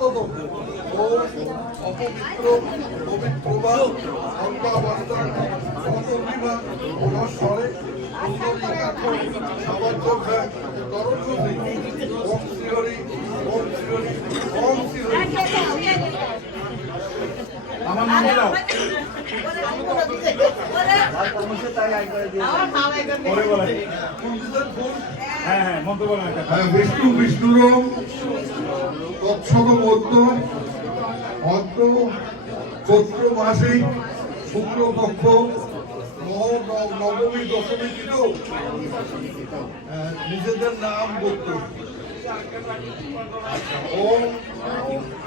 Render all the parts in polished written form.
দত ও অপবিত্র পবিত্রবা অজ্ঞাবস্থা অতবিভা স্বরে সাবাজ্য তরুণী ওম শ্রীহরি ওম শ্রীহরি ওম শ্রীহরি। আমার নাম দাও বিষ্ণু বিষ্ণুরম তৎসদ মধ্য অদ্য চৈত্র মাসে শুক্লপক্ষ নবমী দশমী তিথিও নিজেদের নাম গোত্র ওম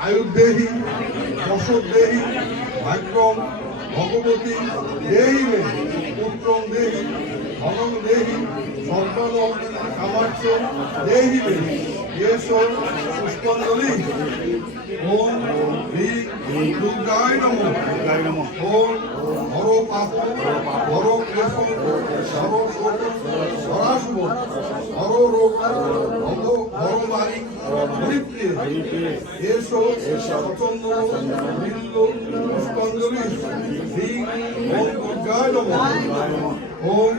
আয়ুর্দেহী বসদেহী ভাগ্যম ভগবতী দেহি মে পুত্রং দেহি ধনং দেহি সন্তানং কামার্য দেহি মে এসো পুষ্পাঞ্জলি। ওম হ্রিং দুর্গায় নমঃ। ওম হর পাপ হর ক্লেশ হর শোক হরাশুভ হর রোগ হর মারি হরিপ্রিয় এসো প্রচন্ড নীল পুষ্পাঞ্জলি। হ্রিং ওম দুর্গায় নমঃ। ওম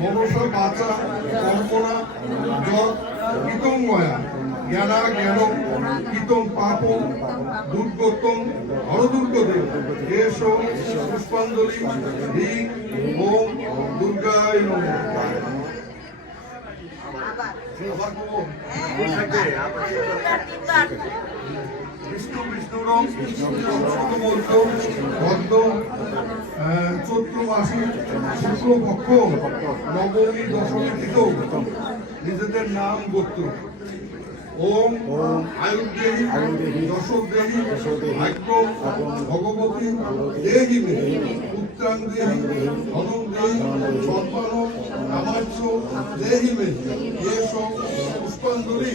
মনসা বাচা কর্মণা যৎ কৃতং ময়া জ্ঞানা জ্ঞানম কৃতং পাপম দুর্গতম হরদুর্গদে এসো পুষ্পাঞ্জলি। হ্রিং ওম দুর্গায় নমঃ। বিষ্ণু বিষ্ণুরম শতমধ্য ভদ্র চৈত্র মাসে শুক্লপক্ষ নবমী দশমী তিথিও নিজেদের নাম গোত্র। ওম আয়ুর্দেহী যশোদেহী ভাগ্যম ভগবতী দেহি মে পুত্রাং দেহি ধনং দেহি সন্তানং কামার্য দেহি মে এসো পুষ্পাঞ্জলি।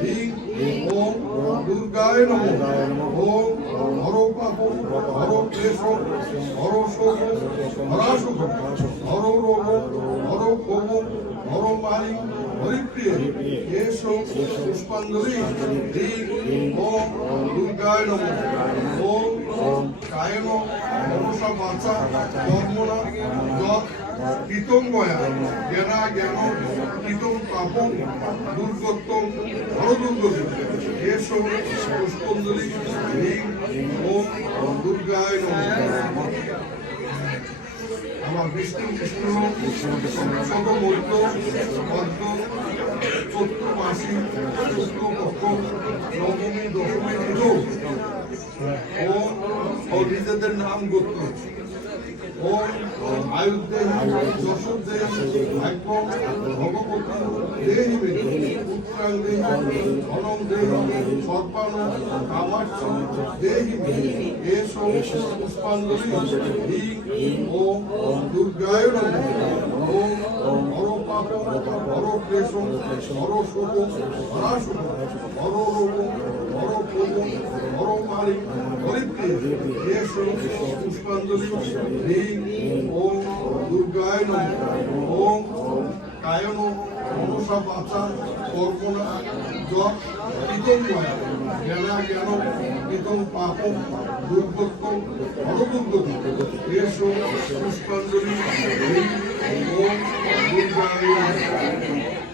হ্রিং ওম দুর্গায় নমঃ। ওম হর পাপ হর ক্লেশ হর শোক হরাশুভ হর রোগ হর ক্ষোভ হর মারি হরিপ্রিয় এসো পুষ্পাঞ্জলি। হ্রিং ওম দুর্গায় নমঃ। ওম কায়েন মনসা বাচা কর্মণা যৎ কৃতং ময়া জ্ঞানা জ্ঞান কৃতং পাপম দুর্গতম হরদুর্গদে এসো পুষ্পাঞ্জলি। হ্রিং ওম দুর্গায় নমঃ। আমার বিষ্ণু বিষ্ণু সদমূর্ত পদ্ম চৈত্র মাসী শুক্লপক্ষ নবমী দশমী তিথিও ও নিজেদের নাম গোত্র। ওম আয়ুর্দেহী যশোদেহী ভাগ্যম ভগবতী দেহি মে পুত্রাং দেহি ধনং দেহি সন্তানং কামার্য দেহি মে এসো পুষ্পাঞ্জলি। হ্রিং ওম দুর্গায় নমঃ। ওম হর পাপ হর ক্লেশ হর শোক হরাশুভ হর রোগ হর ক্ষোভ হর মারি হরিপ্রিয় এসো পুষ্পাঞ্জলি। হ্রিং ওম দুর্গায় নমঃ। ওম কায়ন মনসা বাচা কর্মণা যৎ কৃতং ময়া জ্ঞানা জ্ঞান কৃতং পাপম দুর্গতম হরদুর্গদে এসো পুষ্পাঞ্জলি। হ্রিং ওম দুর্গায় নমঃ।